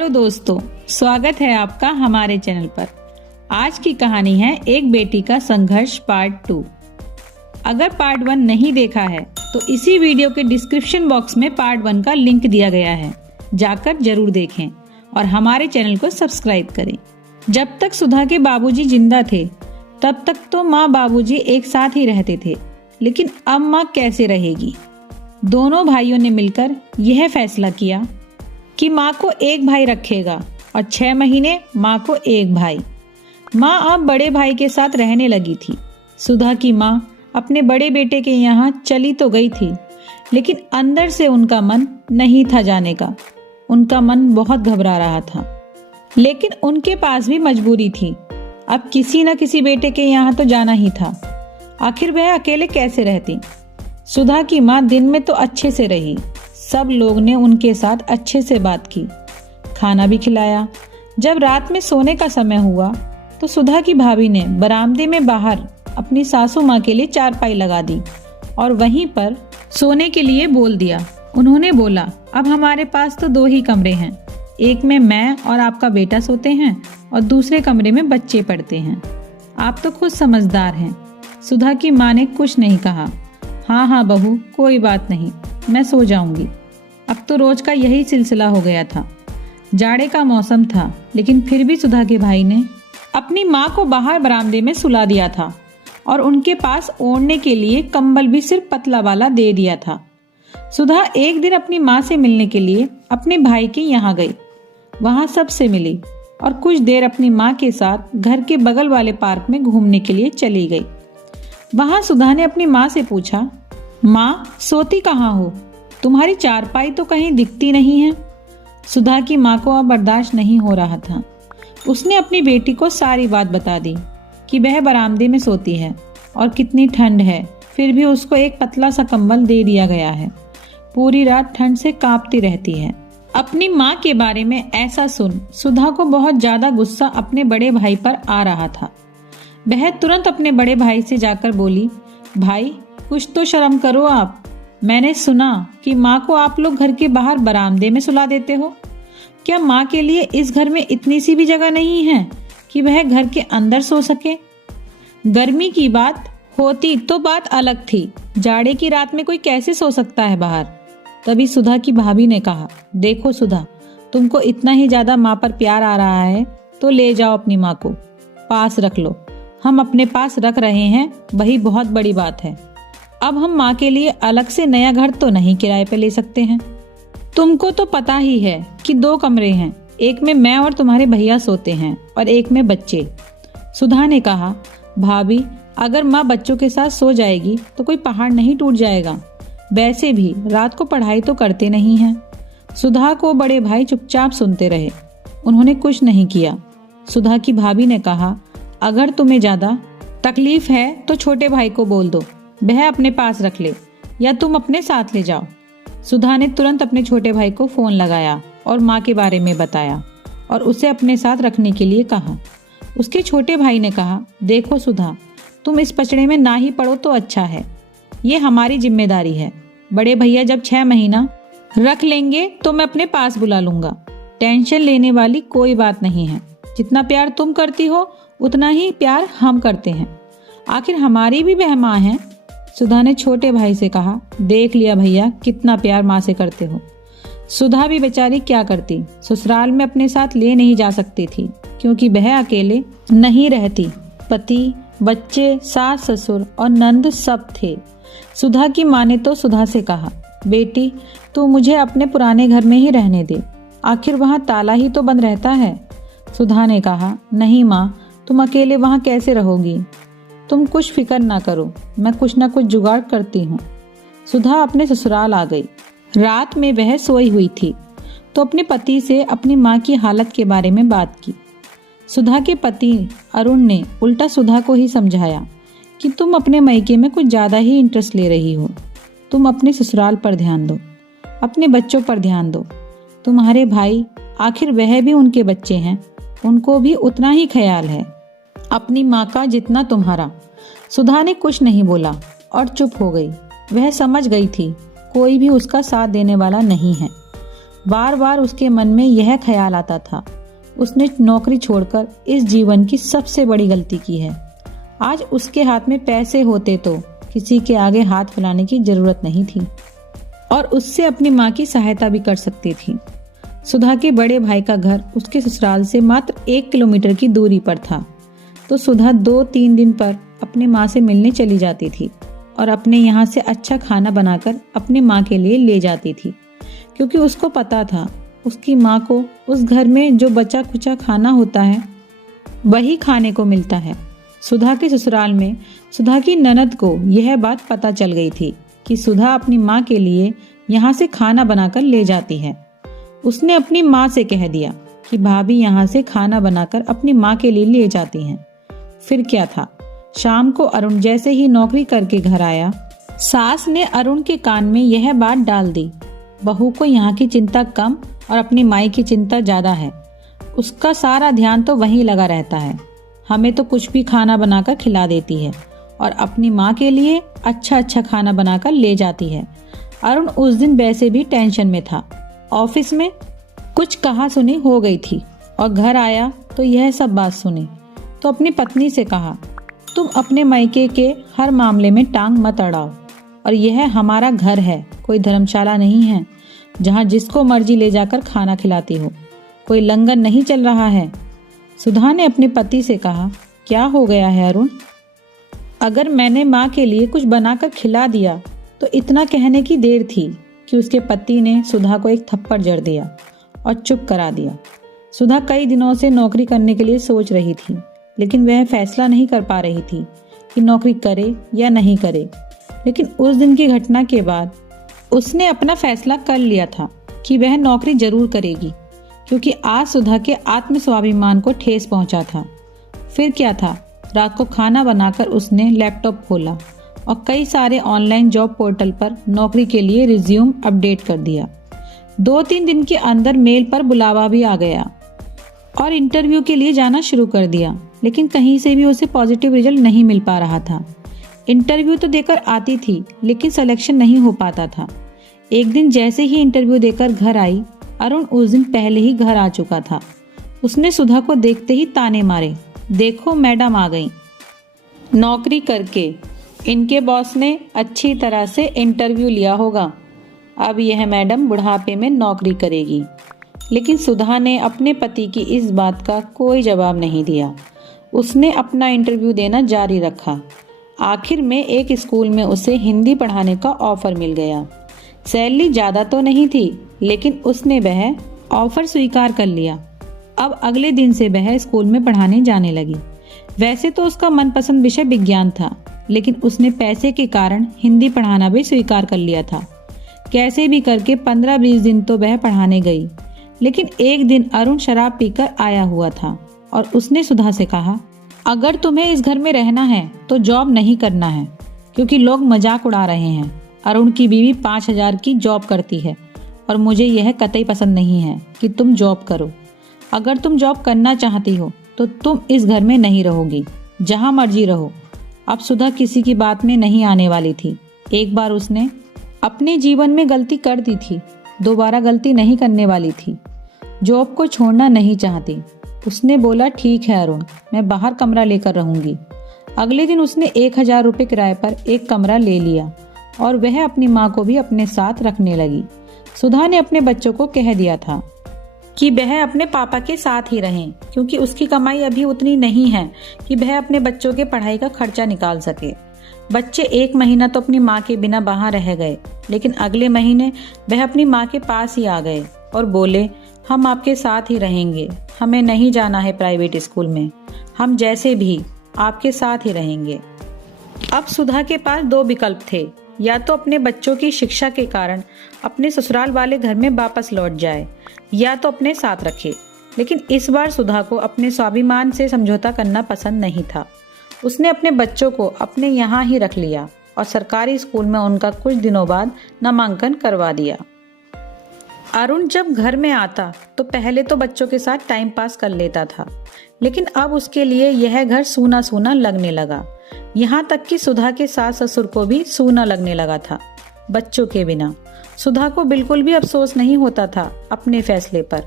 Hello दोस्तों, स्वागत है आपका हमारे चैनल पर। आज की कहानी है एक बेटी का संघर्ष पार्ट 2। अगर पार्ट 1 नहीं देखा है तो इसी वीडियो के डिस्क्रिप्शन बॉक्स में पार्ट 1 का लिंक दिया गया है, जाकर जरूर देखें और हमारे चैनल को सब्सक्राइब करें। जब तक सुधा के बाबूजी जिंदा थे तब तक तो माँ बाबूजी एक साथ ही रहते थे, लेकिन अब माँ कैसे रहेगी। दोनों भाइयों ने मिलकर यह फैसला किया कि माँ को एक भाई रखेगा और 6 महीने माँ को एक भाई। माँ अब बड़े भाई के साथ रहने लगी थी। सुधा की माँ अपने बड़े बेटे के यहाँ चली तो गई थी, लेकिन अंदर से उनका मन नहीं था जाने का। उनका मन बहुत घबरा रहा था, लेकिन उनके पास भी मजबूरी थी। अब किसी न किसी बेटे के यहाँ तो जाना ही था। आखिर वह अकेले कैसे रहती। सुधा की माँ दिन में तो अच्छे से रही, सब लोग ने उनके साथ अच्छे से बात की, खाना भी खिलाया। जब रात में सोने का समय हुआ तो सुधा की भाभी ने बरामदे में बाहर अपनी सासू माँ के लिए चारपाई लगा दी और वहीं पर सोने के लिए बोल दिया। उन्होंने बोला, अब हमारे पास तो 2 ही कमरे हैं, एक में मैं और आपका बेटा सोते हैं और दूसरे कमरे में बच्चे पढ़ते हैं। आप तो खुद समझदार हैं। सुधा की माँ ने कुछ नहीं कहा। हाँ बहू, कोई बात नहीं, मैं सो जाऊंगी। अब तो रोज का यही सिलसिला हो गया था। जाड़े का मौसम था, लेकिन फिर भी सुधा के भाई ने अपनी माँ को बाहर बरामदे में सुला दिया था और उनके पास ओढ़ने के लिए कंबल भी सिर्फ पतला वाला दे दिया था। सुधा एक दिन अपनी माँ से मिलने के लिए अपने भाई के यहाँ गई। वहां सबसे मिली और कुछ देर अपनी माँ के साथ घर के बगल वाले पार्क में घूमने के लिए चली गई। वहां सुधा ने अपनी माँ से पूछा, माँ सोती कहाँ हो? तुम्हारी चारपाई तो कहीं दिखती नहीं है। सुधा की माँ को अब बर्दाश्त नहीं हो रहा था। उसने अपनी बेटी को सारी बात बता दी कि वह बरामदे में सोती है और कितनी ठंड है, फिर भी उसको एक पतला सा कंबल दे दिया गया है। पूरी रात ठंड से कांपती रहती है। अपनी माँ के बारे में ऐसा सुन सुधा को बहुत ज्यादा गुस्सा अपने बड़े भाई पर आ रहा था। वह तुरंत अपने बड़े भाई से जाकर बोली, भाई कुछ तो शर्म करो आप। मैंने सुना कि माँ को आप लोग घर के बाहर बरामदे में सुला देते हो। क्या माँ के लिए इस घर में इतनी सी भी जगह नहीं है कि वह घर के अंदर सो सके? गर्मी की बात होती तो बात अलग थी, जाड़े की रात में कोई कैसे सो सकता है बाहर। तभी सुधा की भाभी ने कहा, देखो सुधा, तुमको इतना ही ज्यादा माँ पर प्यार आ रहा है तो ले जाओ अपनी माँ को, पास रख लो। हम अपने पास रख रहे हैं, वही बहुत बड़ी बात है। अब हम माँ के लिए अलग से नया घर तो नहीं किराए पे ले सकते हैं। तुमको तो पता ही है कि 2 कमरे हैं, एक में मैं और तुम्हारे भैया सोते हैं और एक में बच्चे। सुधा ने कहा, भाभी अगर माँ बच्चों के साथ सो जाएगी तो कोई पहाड़ नहीं टूट जाएगा। वैसे भी रात को पढ़ाई तो करते नहीं हैं। सुधा को बड़े भाई चुपचाप सुनते रहे, उन्होंने कुछ नहीं किया। सुधा की भाभी ने कहा, अगर तुम्हें ज्यादा तकलीफ है तो छोटे भाई को बोल दो, वह अपने पास रख ले या तुम अपने साथ ले जाओ। सुधा ने तुरंत अपने छोटे भाई को फोन लगाया और माँ के बारे में बताया और उसे अपने साथ रखने के लिए कहा। उसके छोटे भाई ने कहा, देखो सुधा, तुम इस पचड़े में ना ही पड़ो तो अच्छा है, ये हमारी जिम्मेदारी है। बड़े भैया जब 6 महीना रख लेंगे तो मैं अपने पास बुला लूंगा। टेंशन लेने वाली कोई बात नहीं है। जितना प्यार तुम करती हो उतना ही प्यार हम करते हैं, आखिर हमारी भी वह माँ है। सुधा ने छोटे भाई से कहा, देख लिया भैया कितना प्यार माँ से करते हो। सुधा भी बेचारी क्या करती, ससुराल में अपने साथ ले नहीं जा सकती थी क्योंकि वह अकेले नहीं रहती। पति, बच्चे, सास ससुर और नंद सब थे। सुधा की माँ ने तो सुधा से कहा, बेटी तू मुझे अपने पुराने घर में ही रहने दे, आखिर वहाँ ताला ही तो बंद रहता है। सुधा ने कहा, नहीं माँ, तुम अकेले वहाँ कैसे रहोगी? तुम कुछ फिक्र ना करो, मैं कुछ ना कुछ जुगाड़ करती हूँ। सुधा अपने ससुराल आ गई। रात में वह सोई हुई थी तो अपने पति से अपनी माँ की हालत के बारे में बात की। सुधा के पति अरुण ने उल्टा सुधा को ही समझाया कि तुम अपने मायके में कुछ ज्यादा ही इंटरेस्ट ले रही हो। तुम अपने ससुराल पर ध्यान दो, अपने बच्चों पर ध्यान दो। तुम्हारे भाई, आखिर वह भी उनके बच्चे हैं, उनको भी उतना ही ख्याल है अपनी माँ का जितना तुम्हारा। सुधा ने कुछ नहीं बोला और चुप हो गई। वह समझ गई थी कोई भी उसका साथ देने वाला नहीं है। बार बार उसके मन में यह ख्याल आता था, उसने नौकरी छोड़कर इस जीवन की सबसे बड़ी गलती की है। आज उसके हाथ में पैसे होते तो किसी के आगे हाथ फैलाने की जरूरत नहीं थी और उससे अपनी माँ की सहायता भी कर सकती थी। सुधा के बड़े भाई का घर उसके ससुराल से मात्र 1 किलोमीटर की दूरी पर था, तो सुधा 2-3 दिन पर अपने माँ से मिलने चली जाती थी और अपने यहाँ से अच्छा खाना बनाकर अपने माँ के लिए ले जाती थी, क्योंकि उसको पता था उसकी माँ को उस घर में जो बचा खुचा खाना होता है वही खाने को मिलता है। सुधा के ससुराल में सुधा की ननद को यह बात पता चल गई थी कि सुधा अपनी माँ के लिए यहाँ से खाना बनाकर ले जाती है। उसने अपनी माँ से कह दिया कि भाभी यहाँ से खाना बनाकर अपनी माँ के लिए ले जाती हैं। फिर क्या था, शाम को अरुण जैसे ही नौकरी करके घर आया, सास ने अरुण के कान में यह बात डाल दी, बहू को यहाँ की चिंता कम और अपनी माई की चिंता ज्यादा है। उसका सारा ध्यान तो वहीं लगा रहता है, हमें तो कुछ भी खाना बनाकर खिला देती है और अपनी माँ के लिए अच्छा अच्छा खाना बनाकर ले जाती है। अरुण उस दिन वैसे भी टेंशन में था। ऑफिस में कुछ कहा सुनी हो गई थी और घर आया तो यह सब बात सुनी, तो अपनी पत्नी से कहा, तुम अपने मायके के हर मामले में टांग मत अड़ाओ और यह हमारा घर है, कोई धर्मशाला नहीं है जहाँ जिसको मर्जी ले जाकर खाना खिलाती हो, कोई लंगर नहीं चल रहा है। सुधा ने अपने पति से कहा, क्या हो गया है अरुण? अगर मैंने माँ के लिए कुछ बनाकर खिला दिया तो इतना कहने की देर थी कि उसके पति ने सुधा को एक थप्पड़ जड़ दिया और चुप करा दिया। सुधा कई दिनों से नौकरी करने के लिए सोच रही थी, लेकिन वह फैसला नहीं कर पा रही थी कि नौकरी करे या नहीं करे। लेकिन उस दिन की घटना के बाद उसने अपना फैसला कर लिया था कि वह नौकरी जरूर करेगी, क्योंकि आज सुधा के आत्म स्वाभिमान को ठेस पहुंचा था। फिर क्या था, रात को खाना बनाकर उसने लैपटॉप खोला और कई सारे ऑनलाइन जॉब पोर्टल पर नौकरी के लिए रिज्यूम अपडेट कर दिया। 2-3 दिन के अंदर मेल पर बुलावा भी आ गया और इंटरव्यू के लिए जाना शुरू कर दिया, लेकिन कहीं से भी उसे पॉजिटिव रिजल्ट नहीं मिल पा रहा था। इंटरव्यू तो देकर आती थी, लेकिन सिलेक्शन नहीं हो पाता था। एक दिन जैसे ही इंटरव्यू देकर घर आई, अरुण उस दिन पहले ही घर आ चुका था। उसने सुधा को देखते ही ताने मारे, देखो मैडम आ गई नौकरी करके, इनके बॉस ने अच्छी तरह से इंटरव्यू लिया होगा, अब यह मैडम बुढ़ापे में नौकरी करेगी। लेकिन सुधा ने अपने पति की इस बात का कोई जवाब नहीं दिया। उसने अपना इंटरव्यू देना जारी रखा। आखिर में एक स्कूल में उसे हिंदी पढ़ाने का ऑफर मिल गया। सैलरी ज़्यादा तो नहीं थी, लेकिन उसने वह ऑफर स्वीकार कर लिया। अब अगले दिन से वह स्कूल में पढ़ाने जाने लगी। वैसे तो उसका मनपसंद विषय विज्ञान था, लेकिन उसने पैसे के कारण हिंदी पढ़ाना भी स्वीकार कर लिया था। कैसे भी करके 15-20 दिन तो वह पढ़ाने गई। लेकिन एक दिन अरुण शराब पीकर आया हुआ था और उसने सुधा से कहा, अगर तुम्हें इस घर में रहना है तो जॉब नहीं करना है, क्योंकि लोग मजाक उड़ा रहे हैं। अरुण की बीवी 5,000 की जॉब करती है और मुझे यह कतई पसंद नहीं है कि तुम जॉब करो। अगर तुम जॉब करना चाहती हो तो तुम इस घर में नहीं रहोगी, जहां मर्जी रहो। अब सुधा किसी की बात में नहीं आने वाली थी। एक बार उसने अपने जीवन में गलती कर दी थी, दोबारा गलती नहीं करने वाली थी। जॉब को छोड़ना नहीं चाहती। उसने बोला, ठीक है अरुण, मैं बाहर कमरा लेकर रहूंगी। अगले दिन उसने 1,000 रुपये किराए पर एक कमरा ले लिया और वह अपनी माँ को भी अपने साथ रखने लगी। सुधा ने अपने बच्चों को कह दिया था कि वह अपने पापा के साथ ही रहें, क्योंकि उसकी कमाई अभी उतनी नहीं है कि वह अपने बच्चों के पढ़ाई का खर्चा निकाल सके। बच्चे 1 महीना तो अपनी माँ के बिना बाहर रह गए, लेकिन अगले महीने वह अपनी माँ के पास ही आ गए और बोले, हम आपके साथ ही रहेंगे, हमें नहीं जाना है प्राइवेट स्कूल में, हम जैसे भी आपके साथ ही रहेंगे। अब सुधा के पास 2 विकल्प थे, या तो अपने बच्चों की शिक्षा के कारण अपने ससुराल वाले घर में वापस लौट जाए, या तो अपने साथ रखे। लेकिन इस बार सुधा को अपने स्वाभिमान से समझौता करना पसंद नहीं था। उसने अपने बच्चों को अपने यहाँ ही रख लिया और सरकारी स्कूल में उनका कुछ दिनों बाद नामांकन करवा दिया। अरुण जब घर में आता तो पहले तो बच्चों के साथ टाइम पास कर लेता था, लेकिन अब उसके लिए यह घर सूना सूना लगने लगा। यहाँ तक कि सुधा के सास ससुर को भी सूना लगने लगा था बच्चों के बिना। सुधा को बिल्कुल भी अफसोस नहीं होता था अपने फैसले पर।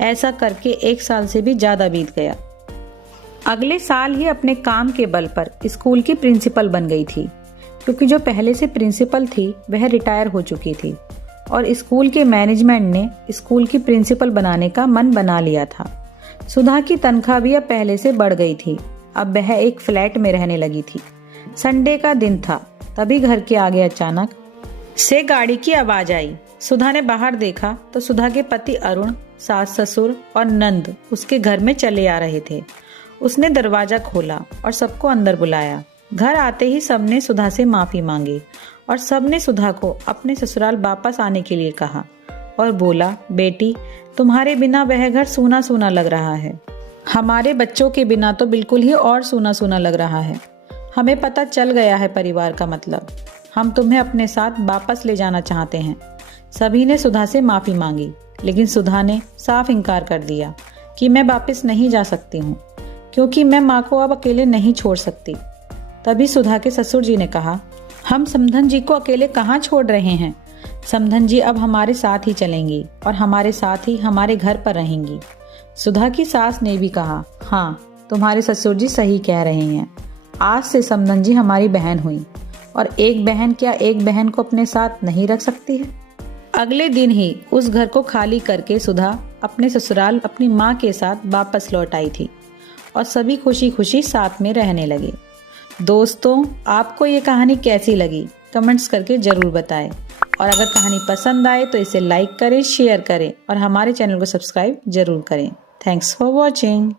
ऐसा करके 1 साल से भी ज्यादा बीत गया। अगले साल ही अपने काम के बल पर स्कूल की प्रिंसिपल बन गई थी, क्योंकि जो पहले से प्रिंसिपल थी वह रिटायर हो चुकी थी और स्कूल के मैनेजमेंट ने स्कूल की प्रिंसिपल बनाने का मन बना लिया था। सुधा की तनख्वाह भी अब पहले से बढ़ गई थी। अब वह एक फ्लैट में रहने लगी थी। संडे का दिन था, तभी घर के आगे अचानक से गाड़ी की आवाज आई। सुधा ने बाहर देखा तो सुधा के पति अरुण, सास ससुर और नंद उसके घर में चले आ रहे थे। उसने दरवाजा खोला और सबको अंदर बुलाया। घर आते ही सबने सुधा से माफी मांगी और सबने सुधा को अपने ससुराल वापस आने के लिए कहा और बोला, बेटी तुम्हारे बिना वह घर सूना सूना लग रहा है। हमारे बच्चों के बिना तो बिल्कुल ही और सूना सूना लग रहा है। हमें पता चल गया है परिवार का मतलब। हम तुम्हें अपने साथ वापस ले जाना चाहते हैं। सभी ने सुधा से माफी मांगी, लेकिन सुधा ने साफ इनकार कर दिया कि मैं वापस नहीं जा सकती हूँ, क्योंकि मैं माँ को अब अकेले नहीं छोड़ सकती। तभी सुधा के ससुर जी ने कहा, हम समधन जी को अकेले कहाँ छोड़ रहे हैं। समधन जी अब हमारे साथ ही चलेंगी और हमारे साथ ही हमारे घर पर रहेंगी। सुधा की सास ने भी कहा, हाँ तुम्हारे ससुर जी सही कह रहे हैं। आज से समधन जी हमारी बहन हुई और एक बहन क्या एक बहन को अपने साथ नहीं रख सकती है। अगले दिन ही उस घर को खाली करके सुधा अपने ससुराल अपनी माँ के साथ वापस लौट आई थी और सभी खुशी खुशी साथ में रहने लगे। दोस्तों, आपको ये कहानी कैसी लगी कमेंट्स करके जरूर बताएं और अगर कहानी पसंद आए तो इसे लाइक करें, शेयर करें और हमारे चैनल को सब्सक्राइब जरूर करें। Thanks for watching.